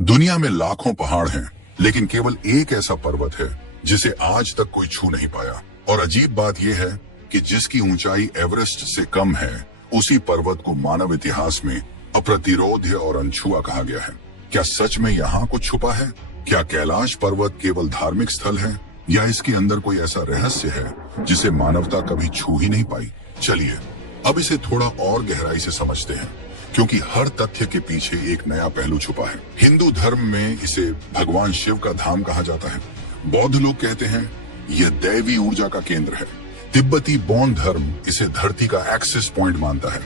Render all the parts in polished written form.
दुनिया में लाखों पहाड़ हैं, लेकिन केवल एक ऐसा पर्वत है जिसे आज तक कोई छू नहीं पाया। और अजीब बात यह है कि जिसकी ऊंचाई एवरेस्ट से कम है, उसी पर्वत को मानव इतिहास में अप्रतिरोध्य और अनछुआ कहा गया है। क्या सच में यहाँ कुछ छुपा है? क्या कैलाश पर्वत केवल धार्मिक स्थल है, या इसके अंदर कोई ऐसा रहस्य है जिसे मानवता कभी छू ही नहीं पाई? चलिए अब इसे थोड़ा और गहराई से समझते हैं, क्योंकि हर तथ्य के पीछे एक नया पहलू छुपा है। हिंदू धर्म में इसे भगवान शिव का धाम कहा जाता है। बौद्ध लोग कहते हैं यह दैवी ऊर्जा का केंद्र है। तिब्बती बौद्ध धर्म इसे धरती का एक्सेस पॉइंट मानता है।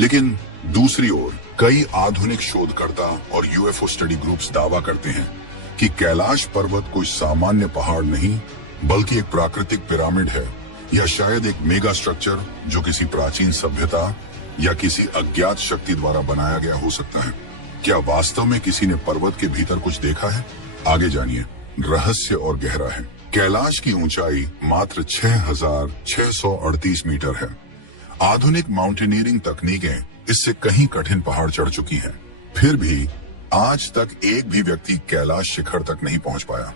लेकिन दूसरी ओर कई आधुनिक शोधकर्ता और यूएफओ स्टडी ग्रुप्स दावा करते हैं कि कैलाश पर्वत कोई सामान्य पहाड़ नहीं, बल्कि एक प्राकृतिक पिरामिड है, या शायद एक मेगा स्ट्रक्चर जो किसी प्राचीन सभ्यता या किसी अज्ञात शक्ति द्वारा बनाया गया हो सकता है। क्या वास्तव में किसी ने पर्वत के भीतर कुछ देखा है? आगे जानिए, रहस्य और गहरा है। कैलाश की ऊंचाई मात्र 6,638 मीटर है। आधुनिक माउंटेनियरिंग तकनीकें इससे कहीं कठिन पहाड़ चढ़ चुकी हैं। फिर भी आज तक एक भी व्यक्ति कैलाश शिखर तक नहीं पहुंच पाया।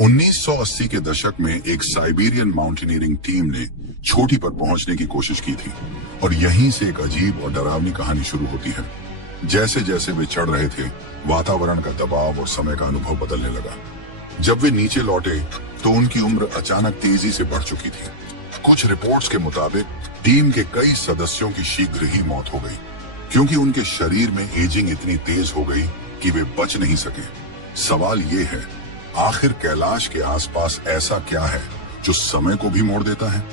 1980 के दशक में एक साइबेरियन माउंटेनियरिंग टीम ने चोटी पर पहुंचने की कोशिश की थी, और यहीं से एक अजीब और डरावनी कहानी शुरू होती है। जैसे जैसे वे चढ़ रहे थे, वातावरण का दबाव और समय का अनुभव बदलने लगा। जब वे नीचे लौटे तो उनकी उम्र अचानक तेजी से बढ़ चुकी थी। कुछ रिपोर्ट्स के मुताबिक टीम के कई सदस्यों की शीघ्र ही मौत हो गई, क्योंकि उनके शरीर में एजिंग इतनी तेज हो गई कि वे बच नहीं सके। सवाल ये है, आखिर कैलाश के आसपास ऐसा क्या है जो समय को भी मोड़ देता है?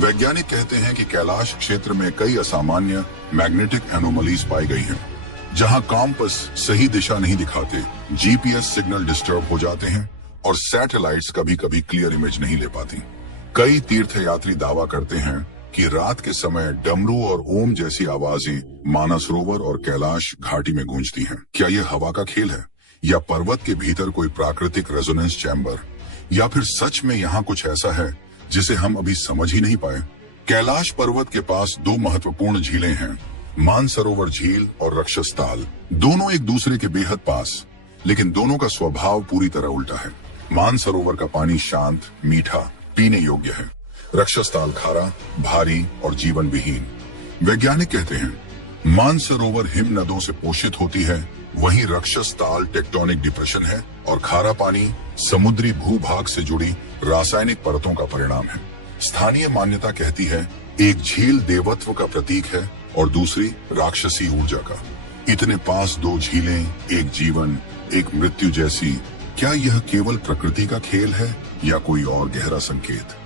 वैज्ञानिक कहते हैं कि कैलाश क्षेत्र में कई असामान्य मैग्नेटिक एनोमलीज पाई गई हैं, जहां कॉम्पस सही दिशा नहीं दिखाते, जीपीएस सिग्नल डिस्टर्ब हो जाते हैं, और सैटेलाइट्स कभी कभी क्लियर इमेज नहीं ले पाती। कई तीर्थयात्री दावा करते हैं कि रात के समय डमरू और ओम जैसी आवाजें मानसरोवर और कैलाश घाटी में गूंजती हैं। क्या यह हवा का खेल है, या पर्वत के भीतर कोई प्राकृतिक रेजोनेंस चैम्बर, या फिर सच में यहाँ कुछ ऐसा है जिसे हम अभी समझ ही नहीं पाए? कैलाश पर्वत के पास दो महत्वपूर्ण झीलें हैं, मानसरोवर झील और रक्षस्थाल। दोनों एक दूसरे के बेहद पास, लेकिन दोनों का स्वभाव पूरी तरह उल्टा है। मानसरोवर का पानी शांत, मीठा, पीने योग्य है। रक्षस्थाल खारा, भारी और जीवन विहीन। वैज्ञानिक कहते हैं मानसरोवर हिम नदों से पोषित होती है, वहीं रक्षस्थाल टेक्टोनिक डिप्रेशन है, और खारा पानी समुद्री भूभाग से जुड़ी रासायनिक परतों का परिणाम है। स्थानीय मान्यता कहती है एक झील देवत्व का प्रतीक है और दूसरी राक्षसी ऊर्जा का। इतने पास दो झीलें, एक जीवन, एक मृत्यु जैसी। क्या यह केवल प्रकृति का खेल है, या कोई और गहरा संकेत?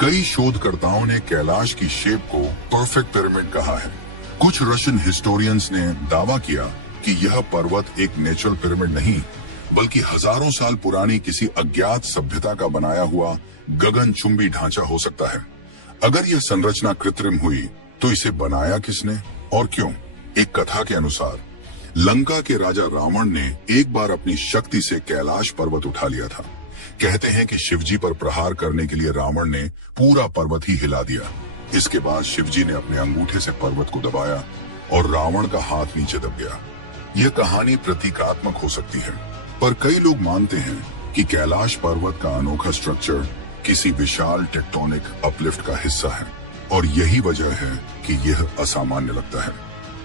कई शोधकर्ताओं ने कैलाश की शेप को परफेक्ट पिरामिड कहा है। कुछ रशियन हिस्टोरियंस ने दावा किया कि यह पर्वत एक नेचुरल पिरामिड नहीं, बल्कि हजारों साल पुरानी किसी अज्ञात सभ्यता का बनाया हुआ गगनचुंबी ढांचा हो सकता है। अगर यह संरचना कृत्रिम हुई तो इसे बनाया किसने और क्यों? एक कथा के अनुसार लंका के राजा रावण ने एक बार अपनी शक्ति से कैलाश पर्वत उठा लिया था। कहते हैं कि शिवजी पर प्रहार करने के लिए रावण ने पूरा पर्वत ही हिला दिया। इसके बाद शिवजी ने अपने अंगूठे से पर्वत को दबाया और रावण का हाथ नीचे दब गया। यह कहानी प्रतीकात्मक हो सकती है, पर कई लोग मानते हैं कि कैलाश पर्वत का अनोखा स्ट्रक्चर किसी विशाल टेक्टोनिक अपलिफ्ट का हिस्सा है, और यही वजह है कि यह असामान्य लगता है।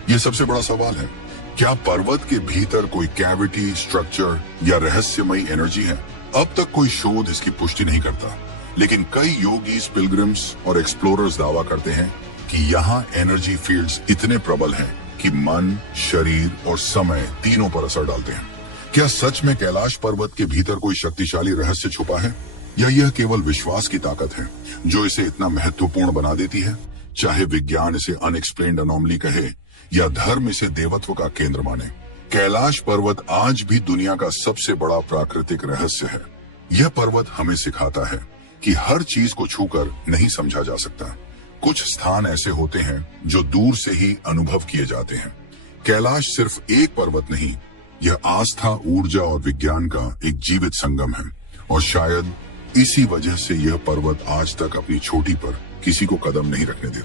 यह सबसे बड़ा सवाल है, क्या पर्वत के भीतर कोई कैविटी, स्ट्रक्चर या रहस्यमयी एनर्जी है? अब तक कोई शोध इसकी पुष्टि नहीं करता, लेकिन कई योगीज, पिलग्रिम्स और एक्सप्लोरर्स दावा करते हैं कि यहाँ एनर्जी फील्ड्स इतने प्रबल हैं कि मन, शरीर और समय तीनों पर असर डालते हैं। क्या सच में कैलाश पर्वत के भीतर कोई शक्तिशाली रहस्य छुपा है, या यह केवल विश्वास की ताकत है जो इसे इतना महत्वपूर्ण बना देती है? चाहे विज्ञान इसे अनएक्सप्लेन्ड अनोमली कहे या धर्म इसे देवत्व का केंद्र माने, कैलाश पर्वत आज भी दुनिया का सबसे बड़ा प्राकृतिक रहस्य है। यह पर्वत हमें सिखाता है कि हर चीज को छूकर नहीं समझा जा सकता। कुछ स्थान ऐसे होते हैं जो दूर से ही अनुभव किए जाते हैं। कैलाश सिर्फ एक पर्वत नहीं, यह आस्था, ऊर्जा और विज्ञान का एक जीवित संगम है, और शायद इसी वजह से यह पर्वत आज तक अपनी चोटी पर किसी को कदम नहीं रखने देता।